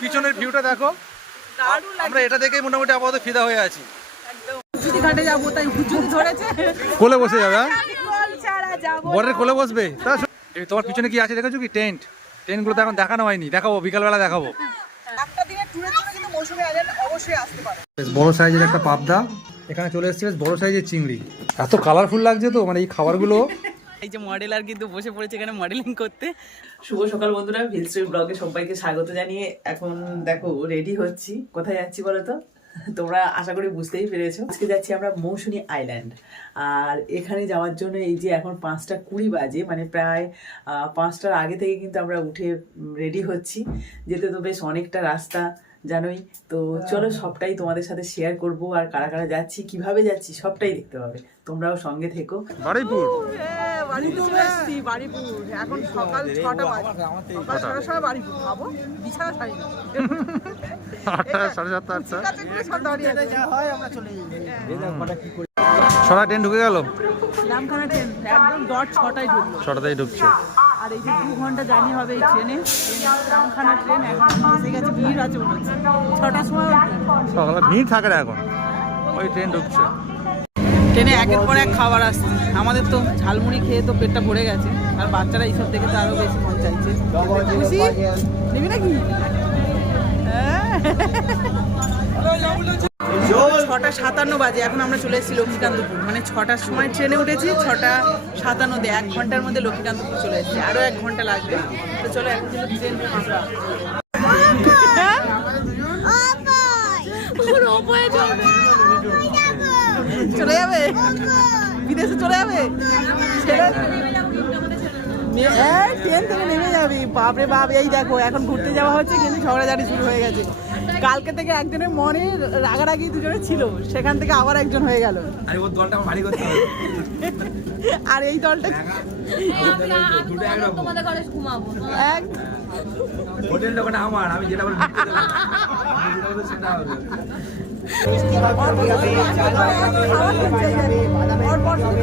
পিছনের ভিউটা দেখো। আমরা এটা দেখেই মোটামুটি আপাতত ফিদা হয়ে আছি। ঘাটে যাব তাই হুজুরি ধরেছে। কোলে বসে যাবে হ্যাঁ? কল ছাড়া যাব বরের কোলে বসবে। তা তোমার পিছনে কি আছে দেখেছ কি? টেন্ট। টেন্টগুলো তো এখন দেখানো হয়নি। দেখাবো বিকালবেলা দেখাবো। বড় সাইজের একটা পাবদা। এখানে চলে এসেছে বেশ বড় সাইজের চিংড়ি। এত কালারফুল লাগছে তো মানে এই খাবারগুলো। এই যে মডেলার কিন্তু বসে পড়েছে এখানে মডেলিং করতে। শুভ সকাল বন্ধুরা ভিলস্ট্রিট ব্লগে সবাইকে স্বাগত জানিয়ে এখন দেখো রেডি হচ্ছি। কোথায় যাচ্ছি বলো তো? তোমরা আশা করি বুঝতেই পেরেছ। আজকে যাচ্ছি আমরা মৌসুমী আইল্যান্ড আর এখানে যাওয়ার জন্য এই যে এখন পাঁচটা কুড়ি বাজে মানে প্রায় পাঁচটার আগে থেকে কিন্তু আমরা উঠে রেডি হচ্ছি। যেতে তো বেশ অনেকটা রাস্তা। জানোই? তো চলো সবটাই তোমাদের সাথে শেয়ার করব আর কারা কারা যাচ্ছি কীভাবে যাচ্ছি সবটাই দেখতে পাবে। তোমরাও সঙ্গে থেকো। বাড়িপুর। এসছি বাড়িপুর এখন সকাল ছটা বাজে। সকাল ছটার সময় বাড়িপুর। খাব? বিছানা ছাড়ি না। আটটা সাড়ে সাতটা আটটা। কাছে করে সব দাঁড়িয়ে আছে। ছটা ট্রেন ঢুকে গেল? নামখানা ট্রেন একদম ডট ছটায় ঢুকলো। ছটাতেই ঢুকছে। আর এই যে দু ঘণ্টা জার্নি হবে এই ট্রেনে। নামখানা ট্রেন এখন এসে গেছে ভিড় আছে মনে হচ্ছে। ছটার সময় সকালে ভিড় থাকে না এখন। ওই ট্রেন ঢুকছে। ট্রেনে একের পর এক খাবার আসছে। আমাদের তো ঝালমুড়ি খেয়ে তো পেটটা ভরে গেছে। আর বাচ্চারা এইসব দেখে তো আরও বেশি মন চাইছে। খুশি? নিবি নাকি? হ্যাঁ। ছটা সাতান্ন বাজে, এখন আমরা চলে এসেছি লক্ষ্মীকান্তপুর। মানে ছটার সময় ট্রেনে উঠেছি, ছটা সাতান্ন সাতান্নতে, এক ঘণ্টার মধ্যে লক্ষ্মীকান্তপুর চলে এসেছি। আরও এক ঘণ্টা লাগবে। তো চলো, এখন চলে যাবে? বিদেশে চলে যাবে? ট্রেন থেকে নেমে যাবি। বাপরে বাপ, এই দেখো, এখন ঘুরতে যাওয়া হচ্ছে, কিন্তু ঝগড়াঝাটি শুরু হয়ে গেছে। কালকে থেকে একজনের মনে রাগারাগি দুজনে ছিল সেখান থেকে আবার একজন হয়ে গেল। আরে ওর দলটা ভারী করতে হবে। আর এই দলটা তোমাদের ঘরে ঘুমাবো। এক। আমার আমি যেটা সেটা হবে।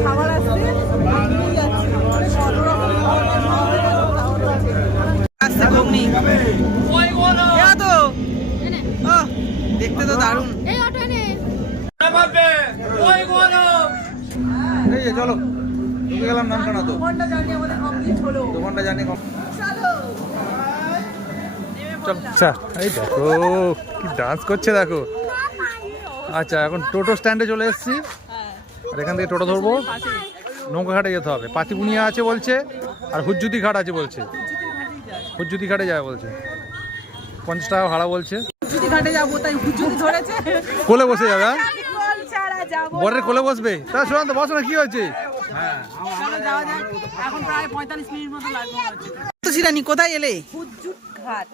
খাবার আসছে তো? দেখতে তো দারুণ। এই অটো এনে এই যে চলো। ঢুকে গেলাম নামখানা তো। ঘণ্টা জার্নি আমাদের কমপ্লিট হলো। দু ঘণ্টা জানি চলো। আচ্ছা এই দেখো কি ডান্স করছে দেখো। আচ্ছা এখন টোটো স্ট্যান্ডে চলে এসেছি। হ্যাঁ, আর এখান থেকে টোটো ধরবো। নৌকা ঘাটে যেতে হবে। পাতিপুনিয়া আছে বলছে আর হুজ্জুতি ঘাট আছে বলছে। হুজ্জুতি ঘাটে যায় বলছে। পঞ্চাশ টাকা ভাড়া বলছে। ঘাটে যাব তাই হুজুরি ধরেছে। কোলে বসে যাবে হ্যাঁ? কল ছাড়া যাব বরের কোলে বসবে? তা সুশান্ত বসো না কি হয়েছে? যাওয়া তো শিরানি কোথায় এলে? ঘাট।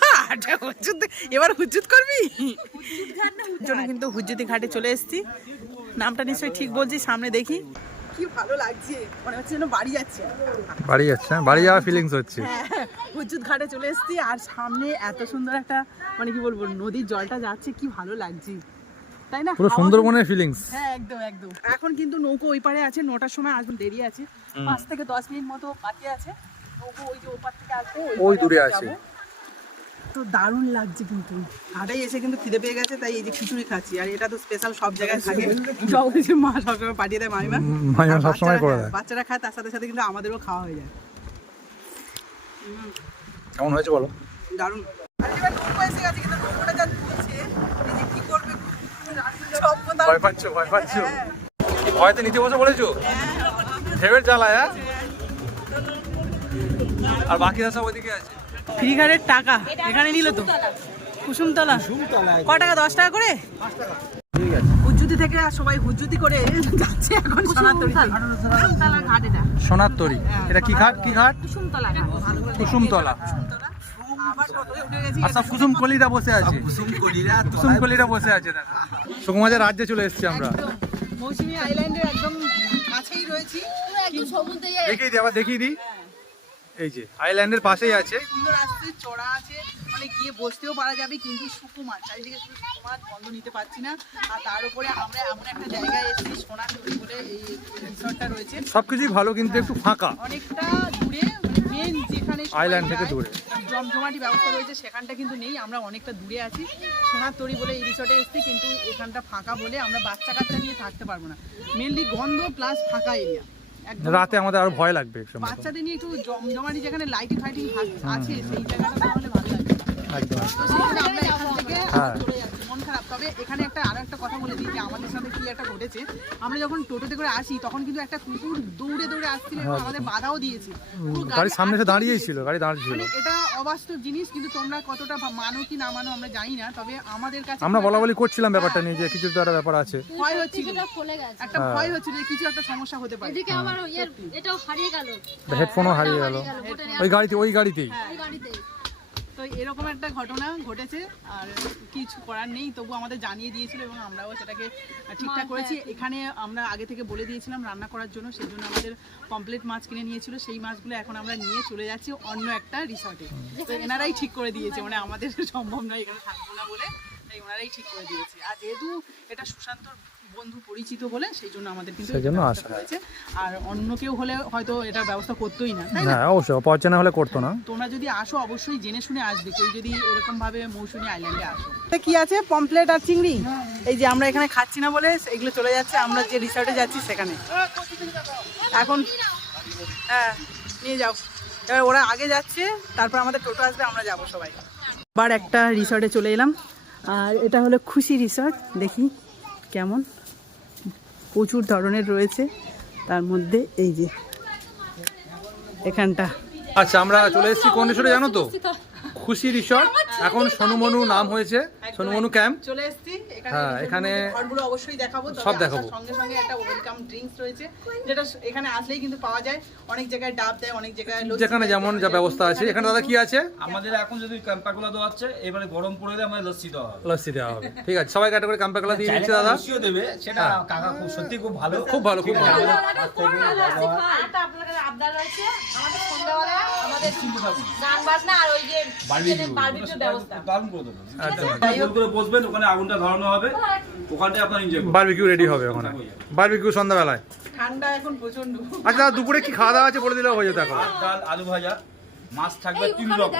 ঘাট? এবার হুজ্জুত করবি? জন্য কিন্তু ঘাটে চলে এসেছি। নামটা নিশ্চয়ই ঠিক বলছি সামনে দেখি। কি ভালো লাগছে মনে হচ্ছে যেন বাড়ি যাচ্ছে। বাড়ি যাচ্ছে হ্যাঁ? বাড়ি যাওয়ার ফিলিংস হচ্ছে। হ্যাঁ। হুজ্জুত ঘাটে চলে এসেছি আর সামনে এত সুন্দর একটা মানে কি বলব নদীর জলটা যাচ্ছে কি ভালো লাগছে। তাই না? পুরো সুন্দরবনের ফিলিংস হ্যাঁ একদম একদম। এখন কিন্তু নৌকো ওই পারে আছে নটার সময় আসবে দেরি আছে। পাঁচ থেকে দশ মিনিট মতো বাকি আছে। নৌকো ওই যে ওপার থেকে আসবে ওই দূরে আছে। তো দারুণ লাগছে কিন্তু। ঘাটাই এসে কিন্তু খিদে পেয়ে গেছে তাই এই যে খিচুড়ি খাচ্ছি। আর এটা তো স্পেশাল সব জায়গায় থাকে। সব কিছু মা সবসময় পাঠিয়ে দেয় মামিমা মামিমা সবসময় করে খায়, দেয়। বাচ্চারা খায় তার সাথে সাথে কিন্তু আমাদেরও খাওয়া হয়ে যায়। কেমন হয়েছে বলো? দারুণ। ভয় পাচ্ছ ভয় পাচ্ছ? ভয়তে নিচে বসে বলেছ ঢেবের জ্বালা হ্যাঁ? আর বাকিরা সব ওইদিকে আছে। ফ্রি গার্ডের টাকা এখানে নিল তো। কুসুমতলা। ক টাকা দশ টাকা করে? হুজ্জুতি থেকে আর সবাই হুজ্জুতি করে যাচ্ছে এখন সোনাতরি ঘাট এটা। সোনার তরি এটা কি ঘাট? কি ঘাট? কুসুমতলা কুসুমতলা। সব কুসুম কলিরা বসে আছে। কুসুম কলিরা কুসুম কলিরা বসে আছে দেখো। সুকুমাজের রাজ্যে চলে এসেছি আমরা। মৌসুমী আইল্যান্ডের একদম কাছেই রয়েছি। দেখিয়ে দিই আবার দেখিয়ে দিই। এই যে আইল্যান্ডের পাশেই আছে। সুন্দর আসছে চড়া আছে মানে গিয়ে বসতেও পারা যাবে কিন্তু সুকুমার চারিদিকে শুধু সুকুমার বন্ধ নিতে পারছি না। আর তার উপরে আমরা এমন একটা জায়গায় এসেছি সোনাঝুরি বলে এই রিসর্টটা রয়েছে। সবকিছুই ভালো কিন্তু একটু ফাঁকা। অনেকটা দূরে মানে মেন যেখানে আইল্যান্ড থেকে দূরে। জমজমাটি ব্যবস্থা রয়েছে সেখানটা কিন্তু নেই আমরা অনেকটা দূরে আছি। সোনার তরি বলে এই রিসর্টে এসেছি কিন্তু এখানটা ফাঁকা বলে আমরা বাচ্চা কাচ্চা নিয়ে থাকতে পারব না। মেনলি গন্ধ প্লাস ফাঁকা এরিয়া রাতে আমাদের আরও ভয় লাগবে। বাচ্চাদের নিয়ে একটু জমজমাটি যেখানে লাইটিং ফাইটিং আছে সেই জায়গাটা একদম থেকে হ্যাঁ। মন খারাপ তবে এখানে একটা আরও একটা কথা বলে দিই যে আমাদের সাথে কি একটা ঘটেছে। আমরা যখন টোটোতে করে আসি তখন কিন্তু একটা কুকুর দৌড়ে দৌড়ে আসছিল এবং আমাদের বাধাও দিয়েছে পুরো গাড়ির সামনে এসে দাঁড়িয়েই ছিল গাড়ি দাঁড়িয়েছিল মানে এটা অবাস্তব জিনিস কিন্তু তোমরা কতটা ভা- মানো কি না মানো আমরা জানি না তবে আমাদের কাছে আমরা খুব বলা বলি করছিলাম ব্যাপারটা নিয়ে যে কিছু তো একটা ব্যাপার আছে। ভয় হচ্ছিল। কিছুটা ফলে গেছে। একটা হ্যাঁ। ভয় হচ্ছিল যে কিছু একটা সমস্যা হতে পারে। এদিকে আবার ইয়ের এটাও হারিয়ে গেল। হেডফোনও হারিয়ে গেল। ওই গাড়িতে ওই গাড়িতেই। এরকম একটা ঘটনা ঘটেছে আর কিছু করার নেই তবু আমাদের জানিয়ে দিয়েছিল এবং আমরাও সেটাকে ঠিকঠাক করেছি। এখানে আমরা আগে থেকে বলে দিয়েছিলাম রান্না করার জন্য সেই জন্য আমাদের কমপ্লিট মাছ কিনে নিয়েছিল। সেই মাছগুলো এখন আমরা নিয়ে চলে যাচ্ছি অন্য একটা রিসর্টে তো এনারাই ঠিক করে দিয়েছে মানে আমাদের সম্ভব নয় এখানে থাকব না বলে তাই ওনারাই ঠিক করে দিয়েছে। আর যেহেতু এটা সুশান্তর বন্ধু পরিচিত বলে সেই জন্য আমাদের কিন্তু সেই জন্য আসা। হয়েছে আর অন্য কেউ হলে হয়তো এটার ব্যবস্থা করতোই না তাই না? হ্যাঁ অবশ্যই অপরচনা হলে করতো না। তোমরা যদি আসো অবশ্যই জেনে শুনে আসবে কেউ যদি এরকম ভাবে মৌসুমী আইল্যান্ডে আসো। কি আছে? পমপ্লেট আর চিংড়ি? এই যে আমরা এখানে খাচ্ছি না বলে এগুলো চলে যাচ্ছে আমরা যে রিসর্টে যাচ্ছি সেখানে। এখন হ্যাঁ নিয়ে যাও। এবার ওরা আগে যাচ্ছে তারপর আমাদের টোটো আসবে আমরা যাব সবাই। আবার একটা রিসর্টে চলে এলাম। আর এটা হলো খুশি রিসর্ট দেখি কেমন। প্রচুর ধরনের রয়েছে। তার মধ্যে এই যে, এখানটা। আচ্ছা আমরা চলে এসেছি কোন জানো তো? খুশি রিসর্ট। এখন সোনুমনু নাম হয়েছে সোনুমনু ক্যাম্প চলে এসেছি এখানে হ্যাঁ, এখানে ঘরগুলো অবশ্যই দেখাবো সব দেখাবো। সঙ্গে সঙ্গে একটা ওয়েলকাম ড্রিঙ্কস রয়েছে যেটা এখানে আসলেই কিন্তু পাওয়া যায় অনেক জায়গায় ডাব দেয় অনেক জায়গায় যেখানে যেমন যা ব্যবস্থা আছে। এখানে দাদা কি আছে? আমাদের এখন যদি ক্যাম্পাগুলো দেওয়া হচ্ছে এবারে গরম পড়ে গেলে আমাদের লস্যি দেওয়া হবে। লস্যি দেওয়া হবে। ঠিক আছে সবাই ক্যাটাগরি ক্যাম্পাকলা দিয়ে দিচ্ছে দাদা। লস্যিও দেবে সেটা কাকা খুব সত্যি খুব ভালো। খুব ভালো খুব ভালো। আপনাদের আবদার রয়েছে আমাদের সন্ধ্যাবেলা আমাদের গান বাজনা আর ওই যে হোক। গোল করে বসবেন ওখানে আগুনটা ধরানো হবে ওখানটায় আপনার এনজয় বারবিকিউ রেডি হবে ওখানে। বারবিকিউ সন্ধ্যাবেলায়। ঠান্ডা এখন প্রচণ্ড আচ্ছা দাদা দুপুরে কি খাওয়া দাওয়া আছে বলে দিলেও হয়ে যেত এখন? ডাল আলু ভাজা মাছ থাকবে তিন রকম।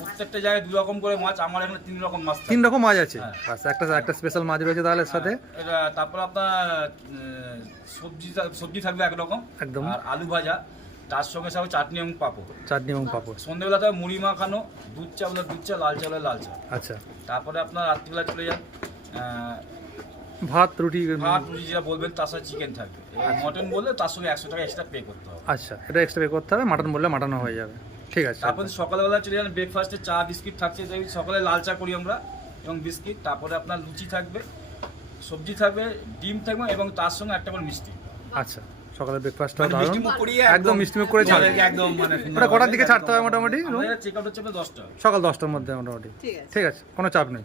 প্রত্যেকটা জায়গায় দু রকম করে মাছ আমার এখানে তিন রকম মাছ তিন রকম মাছ আছে? হ্যাঁ। আচ্ছা একটা একটা স্পেশাল মাছ রয়েছে তাহলে সাথে? এটা তারপর আপনার সবজি সবজি থাকবে একরকম। একদম। আর আলু ভাজা তার সঙ্গে সঙ্গে চাটনি এবং পাপড়। চাটনি এবং পাপড়। সন্ধ্যেবেলা তার মুড়ি মাখানো দুধ চা বলে দুধ চা লাল চা বলে লাল চা। আচ্ছা। তারপরে আপনার রাত্রিবেলা চলে যান ভাত রুটি ভাত রুটি যেটা বলবেন তার সাথে চিকেন থাকবে। মটন বললে তার সঙ্গে একশো টাকা এক্সট্রা পে করতে হবে। আচ্ছা এটা এক্সট্রা পে করতে হবে মাটন বললে মাটনও হয়ে যাবে। ঠিক আছে। তারপরে সকালবেলা চলে যান ব্রেকফাস্টে চা বিস্কিট থাকছে সকালে লাল চা করি আমরা এবং বিস্কিট তারপরে আপনার লুচি থাকবে সবজি থাকবে ডিম থাকবে এবং তার সঙ্গে একটা করে মিষ্টি। আচ্ছা। সকালে ব্রেকফাস্টটা মানে একদম মিষ্টি মিষ্টিমুখ করে ছাড়ে একদম মানে ওটা কটার দিকে ছাড়তে হবে মোটামুটি আমাদের চেক আউট হচ্ছে আপনার দশটা। সকাল দশটার মধ্যে মোটামুটি। ঠিক আছে। ঠিক আছে কোনো চাপ নেই।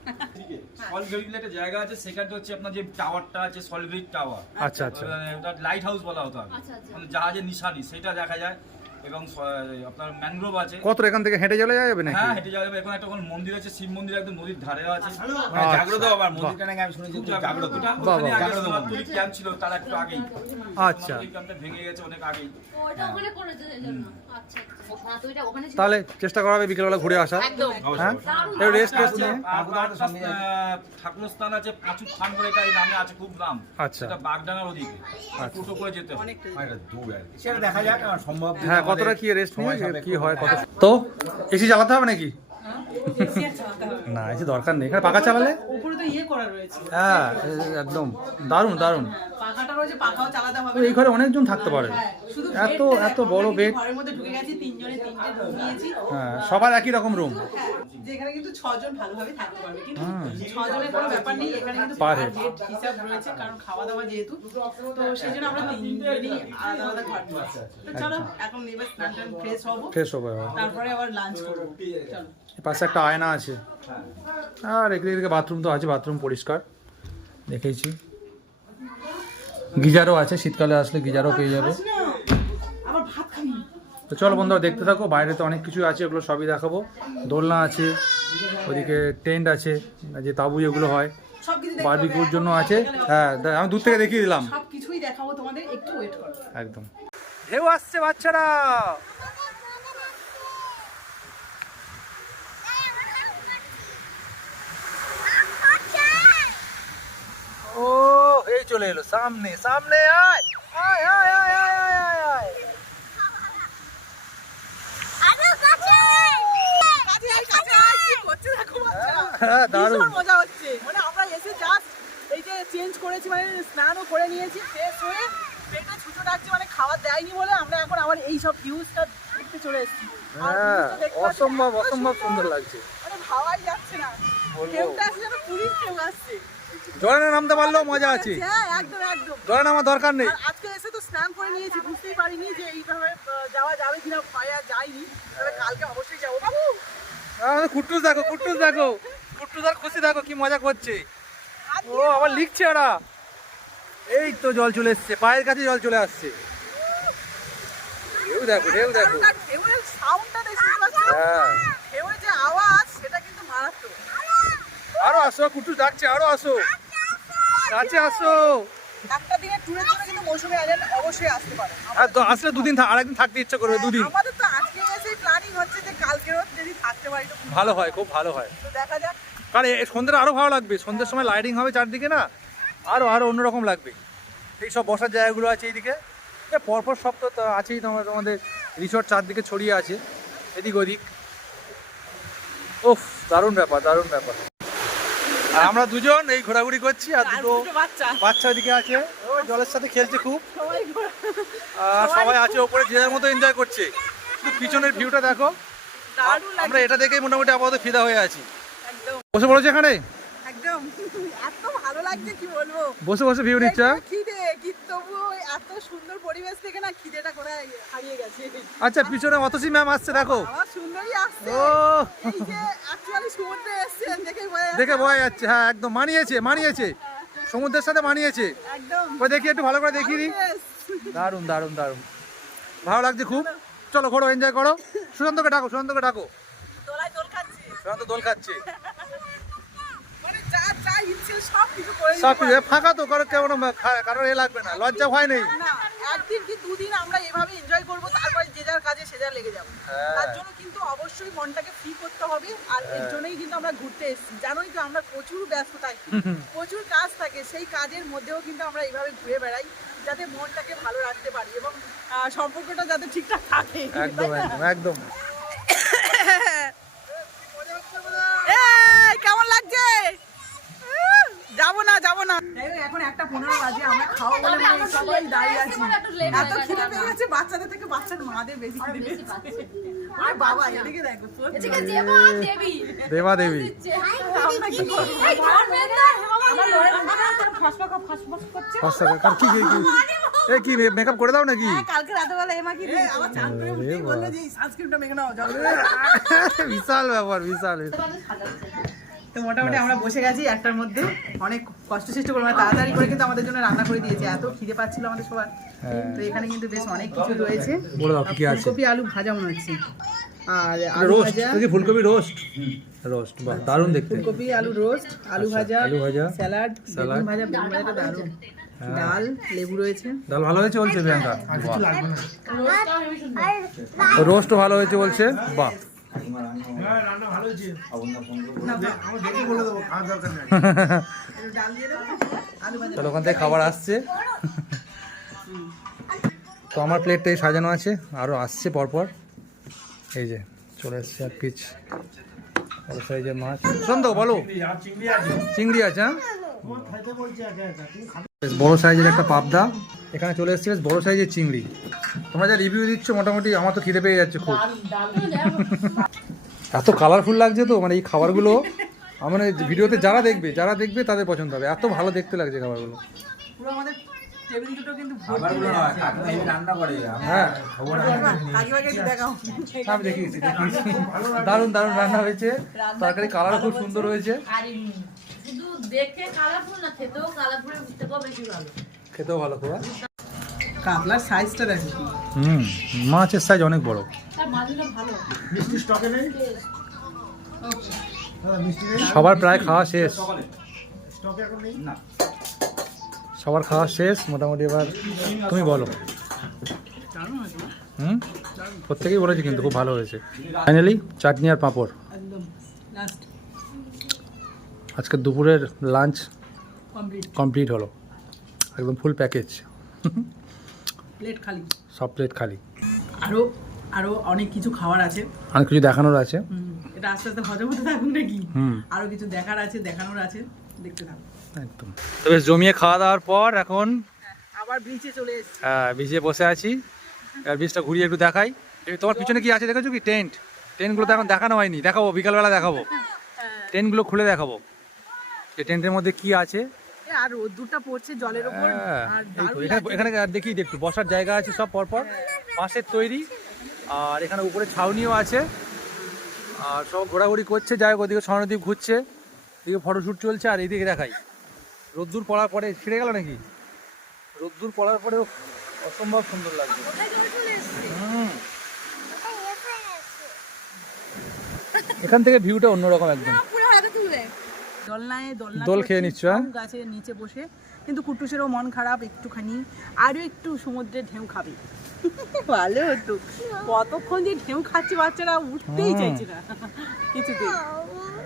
সলভেরি একটা জায়গা আছে সেখানটা হচ্ছে আপনার যে টাওয়ারটা আছে সলভেরি টাওয়ার আচ্ছা আচ্ছা। ওটা লাইট হাউস বলা হতো আচ্ছা, আচ্ছা। মানে জাহাজের নিশানি সেটা দেখা যায়। এবং আপনার ম্যানগ্রোভ আছে। কত এখান থেকে হেঁটে চলে যাবে নাকি? হ্যাঁ হেঁটে যাওয়া যাবে। এখন একটা মন্দির আছে শিব মন্দির একদম নদীর ধারে আছে। মানে জাগ্রত আবার মন্দিরটা নাকি আমি শুনেছি জাগ্রত। বাহ, ওখানে আগে সোনারপুরি ক্যাম্প ছিল তার একটু আগেই। আচ্ছা। ক্যাম্পটা ভেঙে গেছে অনেক আগেই। ওটা ওখানে করেছে এই জন্য। আচ্ছা আচ্ছা। ওখানে তাহলে চেষ্টা করা হবে বিকেলবেলা ঘুরে আসা। একদম। হ্যাঁ? রেস্ট নিয়ে। আর আরেকটা, আহ, ঠাকুরস্থান আছে খান বলে এটা এই নামে আছে খুব নাম। আচ্ছা। বাগডাঙ্গার ওদিকে। আচ্ছা। টোটো করে যেতে সেটা দেখা যাক সম্ভব হ্যাঁ কতটা কি রেস্ট নিয়ে কি হয় কত তো? এসি চালাতে হবে নাকি? না। এসি দরকার নেই। এখানে পাখা চালালে? উপরে তো ইয়ে করা রয়েছে হ্যাঁ একদম। দারুণ দারুণ। পাখাটা রয়েছে পাখাও চালাতে হবে এই ঘরে অনেকজন থাকতে পারে। এত এত বড় বেড ঘরের মধ্যে ঢুকে গেছি তিনজনে তিনটে রুম নিয়েছি হ্যাঁ সবার একই রকম রুম হ্যাঁ, যেখানে কিন্তু ছজন ভালোভাবে থাকতে পারবে। কিন্তু ছজনের কোনো ব্যাপার নেই এখানে কিন্তু পার। হেড। হেড হিসাব রয়েছে কারণ খাওয়া দাওয়া যেহেতু তো সেই জন্য আমরা তিনজনই আলাদা আলাদা ঘর নিয়েছি তো চলো এখন এবার স্নান টান ফ্রেশ হব। ফ্রেশ হবে তারপরে আবার লাঞ্চ করব। চলো। পাশে একটা আয়না আছে। আর এদিকে এদিকে বাথরুম তো আছে বাথরুম পরিষ্কার। দেখেছি গিজারও আছে শীতকালে আসলে গিজারও পেয়ে যাবে। তো চলো বন্ধুরা দেখতে থাকো বাইরে তো অনেক কিছু আছে ওগুলো সবই দেখাবো। দোলনা আছে ওদিকে টেন্ট আছে যে তাবু এগুলো হয় বারবিকিউর জন্য আছে। হ্যাঁ আমি দূর থেকে দেখিয়ে দিলাম। একদম। ঢেউ আসছে বাচ্চারা! ও এই চলে এলো সামনে সামনে আয় আয় আয় আয় আয়! করছে দেখো বাচ্চারা। হ্যাঁ দারুণ। মজা হচ্ছে। মানে আমরা এসে জাস্ট এই যে চেঞ্জ করেছি মানে স্নানও করে নিয়েছি ফ্রেশ হয়ে পেটে ছুটো ডাকছে মানে খাবার দেয়নি বলে আমরা এখন আবার এই সব ভিউজটা দেখতে চলে এসেছি। হ্যাঁ অসম্ভব অসম্ভব সুন্দর লাগছে। মানে ভাবাই যাচ্ছে না। বলব। কেউটা আসছে পুরীর কেউ আসছে। জলে নামতে পারলেও মজা আছে। হ্যাঁ একদম একদম। নামার দরকার নেই। আজকে এসে তো স্নান করে নিয়েছি বুঝতেই পারিনি যে এইভাবে যাওয়া যাবে কিনা ভয় আর যাইনি তবে কালকে অবশ্যই যাব। বাবু আমাদের কুট্টুস দেখো কুট্টুস দেখো কুট্টুস আর খুশি দেখো কি মজা করছে। ও আবার লিখছে ওরা। এই তো জল চলে এসছে পায়ের কাছে জল চলে আসছে। ঢেউ দেখো ঢেউ দেখো। হ্যাঁ। আরও আসো কুট্টুস ডাকছে আরও আসো। কাছে আসো। আসলে দুদিন আরেকদিন থাকতে ইচ্ছা করবে দুদিন আমাদের তো আজকে এসে প্ল্যানিং হচ্ছে যে কালকেরও যদি থাকতে পারি তো খুব ভালো হয় খুব ভালো হয়। দেখা যাক। কারণ সন্ধ্যেটা আরও ভালো লাগবে। সন্ধ্যের সময় লাইটিং হবে চারদিকে না আরও আরও অন্যরকম লাগবে। এই সব বসার জায়গাগুলো আছে এইদিকে। পরপর সব তো তো আছেই তোমার তোমাদের রিসোর্ট চারদিকে ছড়িয়ে আছে এদিক ওদিক। ওফ দারুণ ব্যাপার দারুণ ব্যাপার। আর আমরা দুজন এই ঘোরাঘুরি করছি আর দুটো বাচ্চা। ওদিকে আছে। ও জলের সাথে খেলছে খুব। আর সবাই আছে ওপরে যে যার মতো এনজয় করছে। শুধু পিছনের ভিউটা দেখো আমরা এটা দেখেই মোটামুটি আপাতত ফিদা হয়ে আছি। বসে পড়েছে এখানে? একদম। এত ভালো লাগছে কি বলব? বসে বসে ভিউ নিচ্ছে? খিদে কি তবুও এত সুন্দর পরিবেশ থেকে না খিদেটা কোথায় হারিয়ে গেছে। আচ্ছা পিছনে অতসী ম্যাম আসছে দেখো। সুন্দরই আসছে। ও। এই যে অ্যাকচুয়ালি সমুদ্রে এসেছেন দেখেই বোঝা দেখে বোঝা যাচ্ছে হ্যাঁ একদম মানিয়েছে মানিয়েছে। সমুদ্রের সাথে মানিয়েছে। একদম। দেখি একটু ভালো করে দেখিয়ে দিই. দারুণ দারুণ দারুণ। ভালো লাগছে খুব? চলো ঘোরো এনজয় করো। সুশান্তকে ডাকো সুশান্তকে ডাকো। সুশান্ত দোল খাচ্ছে। ইচ্ছে সব কিছু করে সব কিছু। ফাঁকা তো কারও কেমন কারোর এ লাগবে না লজ্জা ভয় নেই। একদিন কি দুদিন আমরা এভাবে এনজয় করব তারপরে যে যার কাজে সে যার লেগে যাব। হ্যাঁ। তার জন্য কিন্তু অবশ্যই মনটাকে ফ্রি করতে হবে আর এর জন্যই কিন্তু আমরা ঘুরতে এসেছি। জানোই তো আমরা প্রচুর ব্যস্ত থাকি প্রচুর কাজ থাকে সেই কাজের মধ্যেও কিন্তু আমরা এইভাবে ঘুরে বেড়াই যাতে মনটাকে ভালো রাখতে পারি এবং সম্পর্কটা যাতে ঠিকঠাক থাকে। একদম একদম একদম এই, কেমন লাগছে যাব না যাব না এখন একটা পনেরো বাজে আমরা খাওয়া বলে মানে সবাই দাঁড়িয়ে আছি এত খিদে পেয়ে গেছে বাচ্চাদের থেকে বাচ্চার মাদের বেশি খিদে বেশি পেয়েছে আর বাবা এদিকে দেখো দেবা দেবী। কি মেকআপ করে দাও নাকি কালকে রাতেবেলা এমা কি আমার চান করে বলল যে সানস্ক্রিনটা মেখে নাও বিশাল ব্যাপার বিশাল তো মোটামুটি আমরা বসে গেছি একটার মধ্যে। অনেক কষ্ট সৃষ্টি করে মানে তাড়াতাড়ি করে কিন্তু আমাদের জন্য রান্না করে দিয়েছে। এত খিদে পাচ্ছিল আমাদের সবার। তো এখানে কিন্তু বেশ অনেক কিছু রয়েছে। ফুলকপি আলু ভাজা মনে হচ্ছে। আর আলু রোস্ট ভাজা ফুলকপি রোস্ট রোস্ট বাহ দারুণ দেখতে। ফুলকপি আলু রোস্ট আলু ভাজা আলু ভাজা, স্যালাড স্যালাড। বেগুন ভাজা বেগুন ভাজাটা দারুণ ডাল লেবু রয়েছে। ডাল ভালো হয়েছে বলছে প্রিয়াঙ্কা? রোস্ট ভালো হয়েছে বলছে বাহ। রান্না ভালো হয়েছে। বলে দেবো খাওয়ার দরকার নেই। একটু ডাল দিয়ে দেবো আলু ভাজা চলো ওখান থেকে খাবার আসছে। তো আমার প্লেটটাই সাজানো আছে আরও আসছে পরপর। এই যে চলে এসছে এক পিচ বড় সাইজের মাছ। সন্দেহ বলো। চিংড়ি আছে। চিংড়ি আছে হ্যাঁ? বেশ বড় সাইজের একটা পাবদা। এখানে চলে এসছে বেশ বড় সাইজের চিংড়ি। তোমরা যা রিভিউ দিচ্ছ মোটামুটি আমার তো খিদে পেয়ে যাচ্ছে খুব। এত কালারফুল লাগছে তো মানে এই খাবারগুলো আমার এই ভিডিওতে যারা দেখবে যারা দেখবে তাদের পছন্দ হবে। এত ভালো দেখতে লাগছে খাবারগুলো। পুরো আমাদের টেবিল দুটো কিন্তু রান্না করে হ্যাঁ। একটু দেখিয়েছি দারুণ দারুণ রান্না হয়েছে। তরকারি কালার খুব সুন্দর হয়েছে। শুধু দেখে কালারফুল না খেতেও কালারফুলের ভালো। খেতেও ভালো খুব কাতলার সাইজটা দেখো হুম মাছের সাইজ অনেক বড়। তার মাছগুলো ভালো। মিষ্টি স্টকে নেই? দাদা মিষ্টি নেই? সবার প্রায় খাওয়া শেষ। স্টকে এখন নেই? না। সবার খাওয়া শেষ মোটামুটি এবার তুমি বলো। হুম? প্রত্যেকেই বলেছি কিন্তু খুব ভালো হয়েছে। ফাইনালি চাটনি আর পাঁপড়। আজকে দুপুরের লাঞ্চ কমপ্লিট হলো। একদম ফুল প্যাকেজ প্লেট খালি। সব প্লেট খালি। আরও আরও অনেক কিছু খাবার আছে। অনেক কিছু দেখানোর আছে। এটা আস্তে আস্তে হজম হতে থাকুন নাকি? হুম। আরও কিছু দেখার আছে দেখানোর আছে দেখতে থাকুন। একদম। তো বেশ জমিয়ে খাওয়া দাওয়ার পর এখন আবার ব্রিজে চলে এসেছি। হ্যাঁ বিচে বসে আছি। আর বীজটা ঘুরিয়ে একটু দেখাই। তোমার পিছনে কি আছে দেখেছ কি? টেন্ট টেন্টগুলো তো এখন দেখানো হয়নি। দেখাবো বিকালবেলা দেখাবো। টেন্টগুলো খুলে দেখাবো। এই টেন্টের মধ্যে কি আছে? আর রোদ্দুরটা পড়ছে জলের উপর হ্যাঁ, আর এখানে দেখি একটু বসার জায়গা আছে সব পরপর বাঁশের তৈরি। আর এখানে উপরে ছাউনিও আছে। আর সব ঘোরাঘুরি করছে যাই হোক ওদিকে স্বর্ণদ্বীপ ঘুরছে এদিকে ফটোশ্যুট চলছে আর এইদিকে দেখাই। রোদ্দুর পড়ার পরে ছিঁড়ে গেল নাকি? রোদ্দুর পড়ার পরেও অসম্ভব সুন্দর লাগছে। হুম। এখান থেকে ভিউটা অন্যরকম একদম। দোলনায় দোলনা দোল খেয়ে নিচ্ছ, হ্যাঁ? গাছের নিচে বসে কিন্তু কুট্টুসেরও মন খারাপ একটুখানি। আরও একটু সমুদ্রের ঢেউ খাবে। ভালো হতো। কতক্ষণ যে ঢেউ খাচ্ছে বাচ্চারা উঠতেই চাইছে না। কিছুতেই।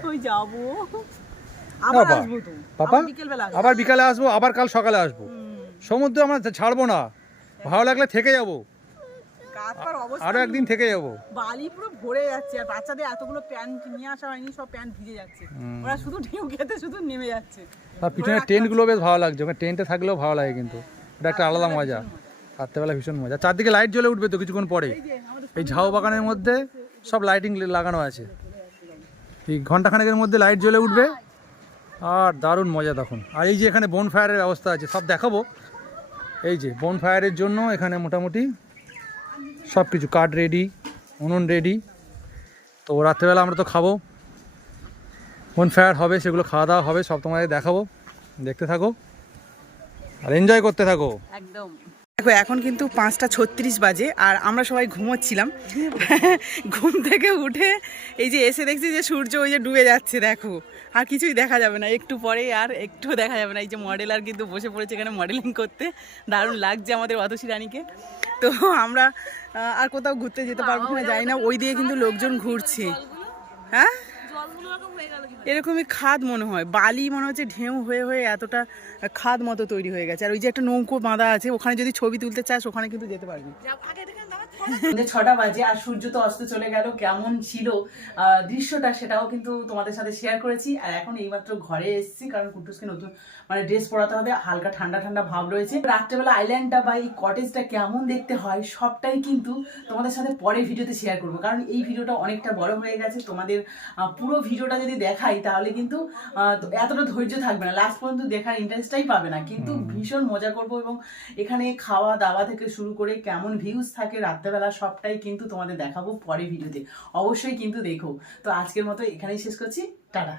ওই যাব। আবার আসব তো। পাপা আবার বিকালে আসব আবার কাল সকালে আসব। সমুদ্র আমরা ছাড়বো না। ভালো লাগলে থেকে যাব। করার অবস্থা আরও একদিন থেকে যাব। বালি পুরো ভরে যাচ্ছে আর বাচ্চাদের এতগুলো প্যান্ট নিয়ে আসা হয়নি সব প্যান্ট ভিজে যাচ্ছে। ওরা শুধু ঢেউ খেতে শুধু নেমে যাচ্ছে। তার পিছনে টেন্টগুলো বেশ ভালো লাগছে ওখানে টেন্টে থাকলেও ভালো লাগে কিন্তু। এটা একটা আলাদা মজা। রাত্রেবেলা ভীষণ মজা। চারদিকে লাইট জ্বলে উঠবে তো কিছুক্ষণ পরে। এই এই ঝাউ বাগানের মধ্যে সব লাইটিং লাগানো আছে। এই ঘন্টাখানেকের মধ্যে লাইট জ্বলে উঠবে। আর দারুণ মজা তখন। আর এই যে এখানে বন ফায়ারের ব্যবস্থা আছে সব দেখাবো। এই যে বন ফায়ারের জন্য এখানে মোটামুটি সব কিছু কাঠ রেডি উনুন রেডি তো রাত্রেবেলা আমরা তো খাব। কোন ফ্যাট হবে সেগুলো খাওয়া দাওয়া হবে, সব তোমাদের দেখাবো। দেখতে থাকো। আর এনজয় করতে থাকো। একদম। দেখো এখন কিন্তু পাঁচটা ছত্রিশ বাজে আর আমরা সবাই ঘুমোচ্ছিলাম। ঘুম থেকে উঠে এই যে এসে দেখছি যে সূর্য ওই যে ডুবে যাচ্ছে দেখো। আর কিছুই দেখা যাবে না। একটু পরে আর একটু দেখা যাবে না। এই যে মডেল আর কিন্তু বসে পড়েছে এখানে মডেলিং করতে। দারুণ লাগছে আমাদের অতসী রানীকে। তো আমরা আর কোথাও ঘুরতে যেতে পারব কিনা জানি না। ওই দিয়ে কিন্তু লোকজন ঘুরছে। হ্যাঁ? এরকমই খাদ মনে হয়। বালি মনে হচ্ছে ঢেউ হয়ে হয়ে এতটা খাদ মতো তৈরি হয়ে গেছে। আর ওই যে একটা নৌকো বাঁধা আছে ওখানে যদি ছবি তুলতে চাস ওখানে কিন্তু যেতে পারবি। ছটা বাজে আর সূর্য তো অস্ত চলে গেল কেমন ছিল দৃশ্যটা সেটাও কিন্তু তোমাদের সাথে শেয়ার করেছি। আর এখন এইমাত্র ঘরে এসেছি কারণ কুটুসকে নতুন মানে ড্রেস পরাতে হবে হালকা ঠান্ডা ঠান্ডা ভাব রয়েছে। রাত্রেবেলা আইল্যান্ডটা বা এই কটেজটা কেমন দেখতে হয় সবটাই কিন্তু তোমাদের সাথে পরে ভিডিওতে শেয়ার করব। কারণ এই ভিডিওটা অনেকটা বড় হয়ে গেছে তোমাদের পুরো ভিডিওটা যদি দেখাই তাহলে কিন্তু এতটা ধৈর্য থাকবে না। লাস্ট পর্যন্ত দেখার ইন্টারেস্টটাই পাবে না। কিন্তু ভীষণ মজা করব এবং এখানে খাওয়া দাওয়া থেকে শুরু করে কেমন ভিউজ থাকে রাত্রেবেলা সবটাই কিন্তু তোমাদের দেখাবো পরে ভিডিওতে। অবশ্যই কিন্তু দেখো। তো আজকের মতো এখানেই শেষ করছি। টাটা।